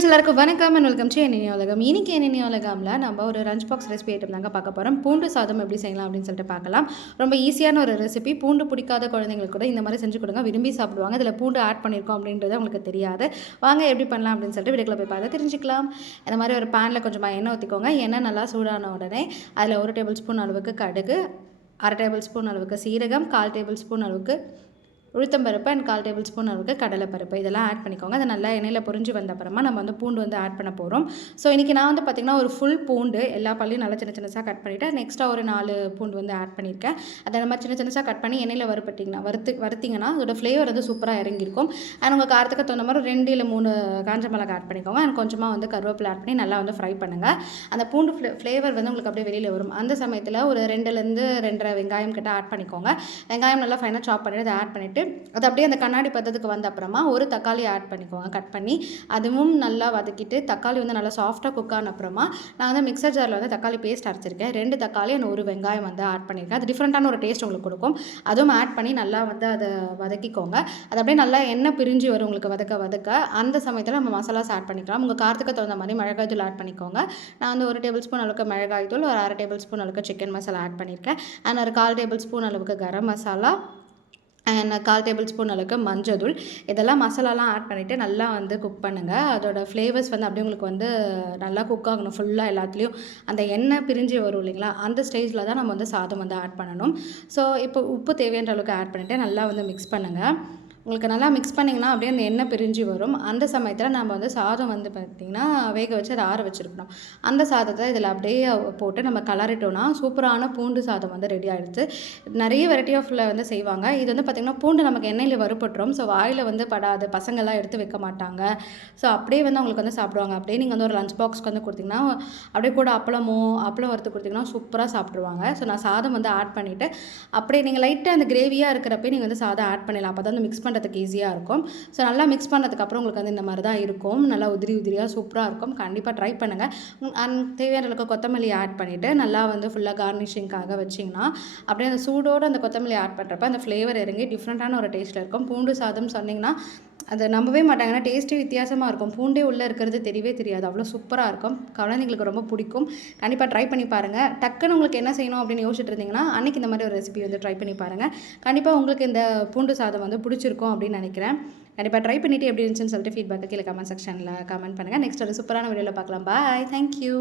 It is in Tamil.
ஃப்ரெண்ட்ஸ் எல்லாருக்கும் வணக்கம் அண்ட் வெல்கம் டு என்னென்ன உலகம். இன்னைக்கு என்னென்ன உலகம்ல நம்ம ஒரு லஞ்ச் பாக்ஸ் ரெசிபி ஐட்டம் தாங்க பார்க்க போகிறோம். பூண்டு சாதம் எப்படி செய்யலாம் அப்படின்னு சொல்லிட்டு பார்க்கலாம். ரொம்ப ஈஸியான ஒரு ரெசிபி. பூண்டு பிடிக்காத குழந்தைங்களுக்கு கூட இந்த மாதிரி செஞ்சு கொடுங்க, விரும்பி சாப்பிடுவாங்க. இதில் பூண்டு ஆட் பண்ணியிருக்கோம் அப்படின்றது உங்களுக்கு தெரியாது. வாங்க எப்படி பண்ணலாம் அப்படின்னு சொல்லிட்டு வீடியோக்குள்ள போய் பார்த்து தெரிஞ்சுக்கலாம். இந்த மாதிரி ஒரு பேனில் கொஞ்சமாக எண்ணெய் ஊற்றிக்கோங்க. எண்ணெய் நல்லா சூடான உடனே அதில் 1 டேபிள் ஸ்பூன் அளவுக்கு கடுகு, 1/2 டேபிள் ஸ்பூன் அளவுக்கு சீரகம், 1/4 டேபிள் ஸ்பூன் அளவுக்கு உளுத்தம்பருப்பு அண்ட் 1/4 டேபிள் ஸ்பூன் அளவுக்கு கடலைப்பருப்பு இதெல்லாம் ஆட் பண்ணிக்கோங்க. அதை நல்லா எண்ணெயில் பொரிஞ்சு வந்த அப்புறமா நம்ம வந்து பூண்டு வந்து ஆட் பண்ண போகிறோம். ஸோ இன்றைக்கி நான் வந்து பார்த்திங்கன்னா ஒரு ஃபுல் பூண்டு எல்லா பல்லையும் நல்லா சின்ன சின்னதாக கட் பண்ணிவிட்டு நெக்ஸ்ட்டாக ஒரு 4 பூண்டு வந்து ஆட் பண்ணியிருக்கேன். அதை நம்ம சின்ன சின்னதாக கட் பண்ணி எண்ணெயில் வறுத்திங்கன்னா அதோட ஃப்ளேவர் வந்து சூப்பராக இறங்கியிருக்கும். அண்ட் உங்கள் காரத்துக்கு தகுந்த மாதிரி 2 இல்லை 3 காஞ்ச மிளகாய் ஆட் பண்ணிக்கோங்க. அண்ட் கொஞ்சமாக வந்து கருவேப்பிலை ஆட் பண்ணி நல்லா வந்து ஃப்ரை பண்ணுங்கள். அந்த பூண்டு ஃப்ளேவர் வந்து உங்களுக்கு அப்படியே வெளியில் வரும். அந்த சமயத்தில் ஒரு 2லேருந்து 2.5 வெங்காயம் கிட்ட ஆட் பண்ணிக்கோங்க. வெங்காயம் நல்லா ஃபைனாக சாப் பண்ணிவிட்டு அதை ஆட் பண்ணிவிட்டு அது அப்படியே அந்த கண்ணாடி பதத்துக்கு வந்த அப்புறமா ஒரு தக்காளி ஆட் பண்ணிக்கோங்க. கட் பண்ணி அதுவும் நல்லா வதக்கிட்டு தக்காளி வந்து நல்லா சாஃப்டாக குக் ஆன அப்புறமா நான் வந்து மிக்சர் ஜாரில் வந்து தக்காளி பேஸ்ட் அரைச்சிருக்கேன். 2 தக்காளி அண்ட் 1 வெங்காயம் வந்து ஆட் பண்ணியிருக்கேன். அது டிஃப்ரெண்ட்டான ஒரு டேஸ்ட் உங்களுக்கு கொடுக்கும். அதுவும் ஆட் பண்ணி நல்லா வந்து அதை வதக்கிக்கோங்க. அது அப்படியே நல்லா எண்ணெய் பிரிஞ்சு வரும் உங்களுக்கு வதக்க அந்த சமயத்தில் நம்ம மசாலாஸ் ஆட் பண்ணிக்கலாம். உங்கள் காரத்துக்கு தகுந்த மாதிரி மிளகாய் தூள் ஆட் பண்ணிக்கோங்க. நான் வந்து 1 டேபிள் ஸ்பூன் அளவுக்கு மிளகாய் தூள், ஒரு 1/2 டேபிள் ஸ்பூன் அளவுக்கு சிக்கன் மசாலா ஆட் பண்ணியிருக்கேன். அண்ட் ஒரு 1/4 டேபிள் ஸ்பூன் அளவுக்கு garam masala and 1/4 table spoon அளவுக்கு மஞ்சள். இதெல்லாம் மசாலாலாம் ஆட் பண்ணிவிட்டு நல்லா வந்து குக் பண்ணுங்கள். அதோட ஃப்ளேவர்ஸ் வந்து அப்படியே உங்களுக்கு வந்து நல்லா குக் ஆகணும். ஃபுல்லாக எல்லாத்துலேயும் அந்த எண்ணெய் பிரிஞ்சு வரும் இல்லைங்களா, அந்த ஸ்டேஜில் தான் நம்ம வந்து சாதம் வந்து ஆட் பண்ணணும். ஸோ இப்போ உப்பு தேவையான அளவுக்கு ஆட் பண்ணிவிட்டு நல்லா வந்து மிக்ஸ் பண்ணுங்கள். உங்களுக்கு நல்லா மிக்ஸ் பண்ணிங்கன்னா அப்படியே அந்த எண்ணெய் பிரிஞ்சு வரும். அந்த சமயத்தில் நம்ம வந்து சாதம் வந்து பார்த்திங்கன்னா வேக வச்சு அதை ஆற வச்சுருக்கணும். அந்த சாதத்தை இதில் அப்படியே போட்டு நம்ம கலரிட்டோன்னா சூப்பரான பூண்டு சாதம் வந்து ரெடி ஆகிடுது. நிறைய வெரைட்டி ஆஃப்ல வந்து செய்வாங்க. இது வந்து பார்த்திங்கன்னா பூண்டு நமக்கு எண்ணெயில் வறுபட்டுரும். ஸோ வாயில் வந்து படாது, பசங்கள்லாம் எடுத்து வைக்க மாட்டாங்க. ஸோ அப்படியே வந்து அவங்களுக்கு வந்து சாப்பிடுவாங்க. அப்படியே நீங்கள் வந்து ஒரு லஞ்ச் பாக்ஸ்க்கு வந்து கொடுத்திங்கன்னா அப்படியே கூட அப்பளம் வறுத்து கொடுத்திங்கன்னா சூப்பராக சாப்பிட்ருவாங்க. ஸோ நான் சாதம் வந்து ஆட் பண்ணிவிட்டு அப்படியே நீங்கள் லைட்டாக அந்த கிரேவியாக இருக்கிறப்ப நீங்கள் வந்து சாதம் ஆட் பண்ணிடலாம். அப்போ தான் வந்து மிக்ஸ் பண்ணுறதுக்கு ஈஸியாக இருக்கும். ஸோ நல்லா மிக்ஸ் பண்ணதுக்கப்புறம் உங்களுக்கு வந்து இந்த மாதிரி தான் இருக்கும். நல்லா உதிரியாக சூப்பராக இருக்கும். கண்டிப்பாக ட்ரை பண்ணுங்கள். தேவையான அளவுக்கு கொத்தமல்லி ஆட் பண்ணிவிட்டு நல்லா வந்து ஃபுல்லாக கார்னிஷிங்காக வச்சிங்கன்னா அப்படியே அந்த சூடோடு அந்த கொத்தமல்லி ஆட் பண்ணுறப்ப அந்த ஃப்ளேவர் இறங்கி டிஃப்ரெண்ட்டான ஒரு டேஸ்ட்டில் இருக்கும். பூண்டு சாதம் சொன்னிங்கன்னா அதை நம்பவே மாட்டாங்க. ஏன்னா டேஸ்ட்டே வித்தியாசமாக இருக்கும். பூண்டே உள்ளே இருக்கிறது தெரியவே தெரியாது. அவ்வளோ சூப்பராக இருக்கும். குழந்தைங்களுக்கு ரொம்ப பிடிக்கும். கண்டிப்பாக ட்ரை பண்ணி பாருங்கள். டக்குன்னு உங்களுக்கு என்ன செய்யணும் அப்படின்னு யோசிச்சுட்டு இருந்தீங்கன்னா அன்றைக்கி இந்த மாதிரி ஒரு ரெசிபி வந்து ட்ரை பண்ணி பாருங்கள். கண்டிப்பாக உங்களுக்கு இந்த பூண்டு சாதம் வந்து பிடிச்சிருக்கும் அப்படின்னு நினைக்கிறேன். கண்டிப்பாக ட்ரை பண்ணிவிட்டு எப்படி இருந்துச்சுன்னு சொல்லிட்டு ஃபீட்பேக்கு கீழே கமெண்ட் செக்ஷனில் கமெண்ட் பண்ணுங்கள். நெக்ஸ்ட் ஒரு சூப்பரான வீடியோவில் பார்க்கலாம். பாய், தேங்க்யூ.